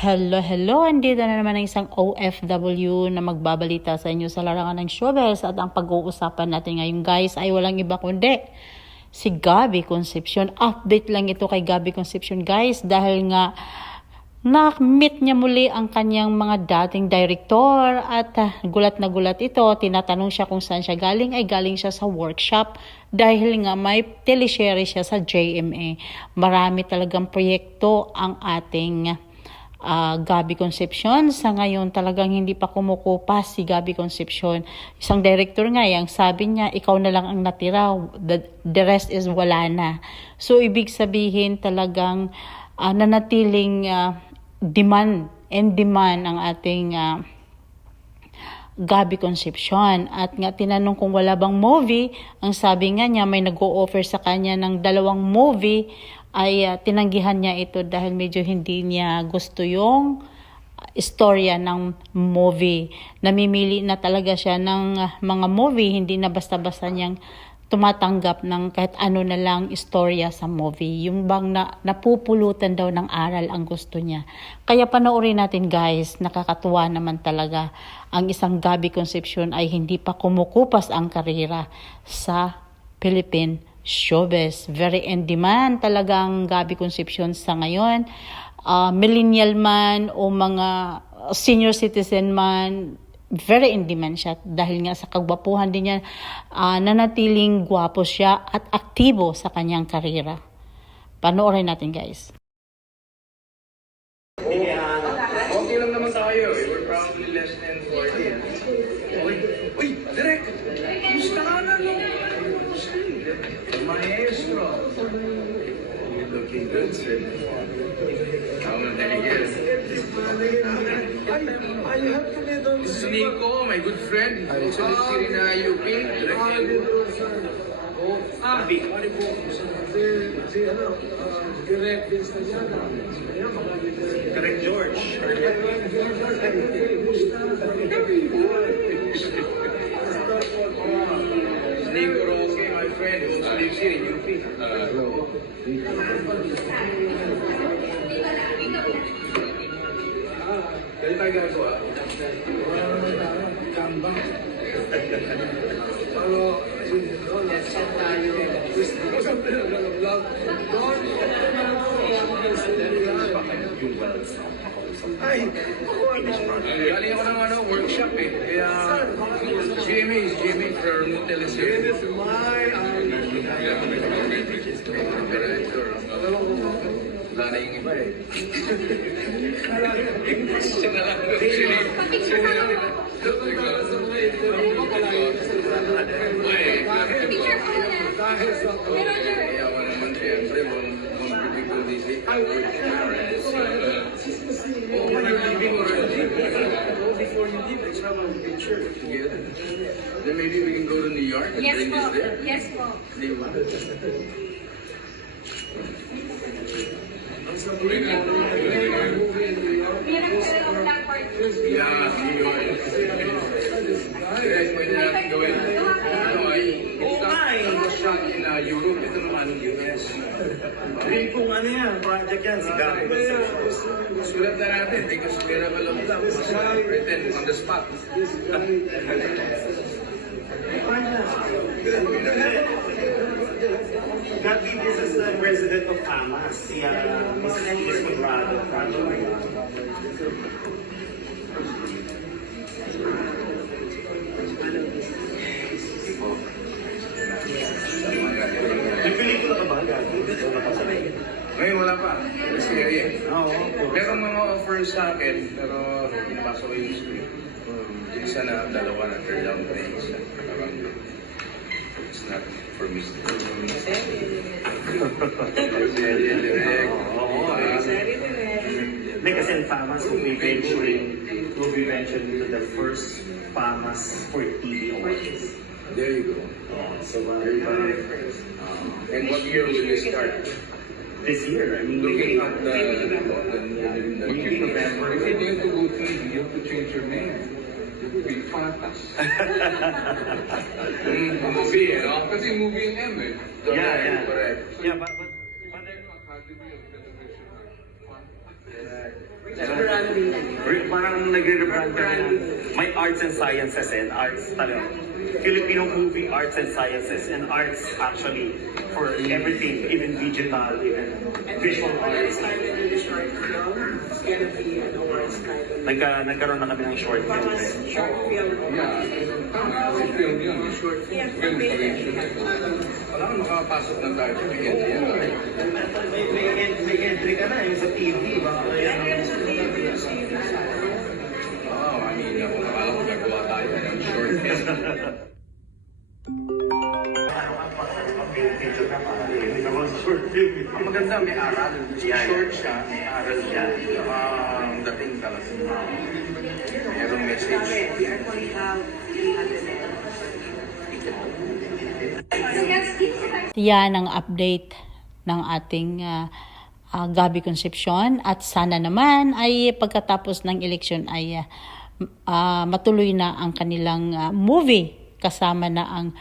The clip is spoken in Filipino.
Hello! Andito na naman ang isang OFW na magbabalita sa inyo sa larangan ng showbiz at ang pag-uusapan natin ngayon guys ay walang iba kundi si Gabby Concepcion. Update lang ito kay Gabby Concepcion guys dahil nga na-meet niya muli ang kanyang mga dating director at gulat na gulat ito. Tinatanong siya kung saan siya galing, ay galing siya sa workshop dahil nga may teleserye siya sa JMA. Marami talagang proyekto ang ating Gabby Concepcion. Sa ngayon talagang hindi pa kumukupas si Gabby Concepcion. Isang director nga yang sabi niya, ikaw na lang ang natira, the rest is wala na. So ibig sabihin talagang nanatiling demand ang ating Gabby Concepcion. At nga tinanong kung wala bang movie, ang sabi nga niya may nag-o-offer sa kanya ng 2 movie, ay tinanggihan niya ito dahil medyo hindi niya gusto yung istorya ng movie. Namimili na talaga siya ng mga movie, hindi na basta-basta niyang tumatanggap ng kahit ano na lang istorya sa movie. Yung bang napupulutan daw ng aral ang gusto niya. Kaya panoorin natin guys, nakakatuwa naman talaga. Ang isang Gabby Concepcion ay hindi pa kumukupas ang karera sa Philippine showbiz. Very in demand talagang Gabby Concepcion sa ngayon. Millennial man o mga senior citizen man, very in demand siya dahil nga sa kagwapuhan din niya, nanatiling gwapo siya at aktibo sa kanyang karera. Panoorin natin guys. Okay lang naman tayo. We're probably less than 40. Uy, direct! Gusto ka na no? Maestro! You're looking good, sir. How na talaga? This is Nico, my good friend. Also lives here in UP. Direct George. Nico Roque, my friend, also lives here in UP. Dali tayo gagawa. Kambang. Pero, nasa tayo. Ay, galing ako ng workshop eh. Kaya, GMA is GMA for teleserye. This is my wala na yung iba eh. Sina lang. Yaman naman siyempre, mag-review this week. When you're leaving already, before you leave, let's have a picture together. Then maybe we can go to New York and bring this there. Yes po. Shot in Europe, ito naman ng US. Dream kung ano yan, project yan, si Gabby. Sulat na natin, di kasi pera ka lang written on the spot. Gabby, this is the president of AMAS, si Miss Liz Conrado. May pelikula ka ba, Gabby? Ngayon wala pa, serye. Oo. Merong mga offers sa akin, pero pinapasok ko yung script. Isa na, 2 na, third down na yung isa. Parang, it's not for me. Serye, direct. Hindi kasi ang FAMAS will be venturing to the first FAMAS for TV awards. There you go. So, And what year will you start? this year, I mean, Looking at the November. If you have to go TV, you have to change your name. It would be Patas. Movie, eh, no? Kasi movie yung M, eh. Yeah. Correct. Yeah, but Academy of Television. Yeah. Parang nagre-rebrand kami ng may arts and sciences and arts talaga. Filipino movie arts and sciences and arts actually for everything, even digital, even visual arts. Nagkaroon na kami ng short film. Wala kang makapasok ng tayo sa bigyan. May entry ka na yung sa TV. Baka kaya Oo, I mean, kung akala ko gagawa tayo ng short film. short film. Ang maganda, may aral. Short siya, may aral siya. Ang dating talaga. Mayroong message. Yan ang update ng ating Gabby Concepcion at sana naman ay pagkatapos ng eleksyon ay matuloy na ang kanilang movie kasama na ang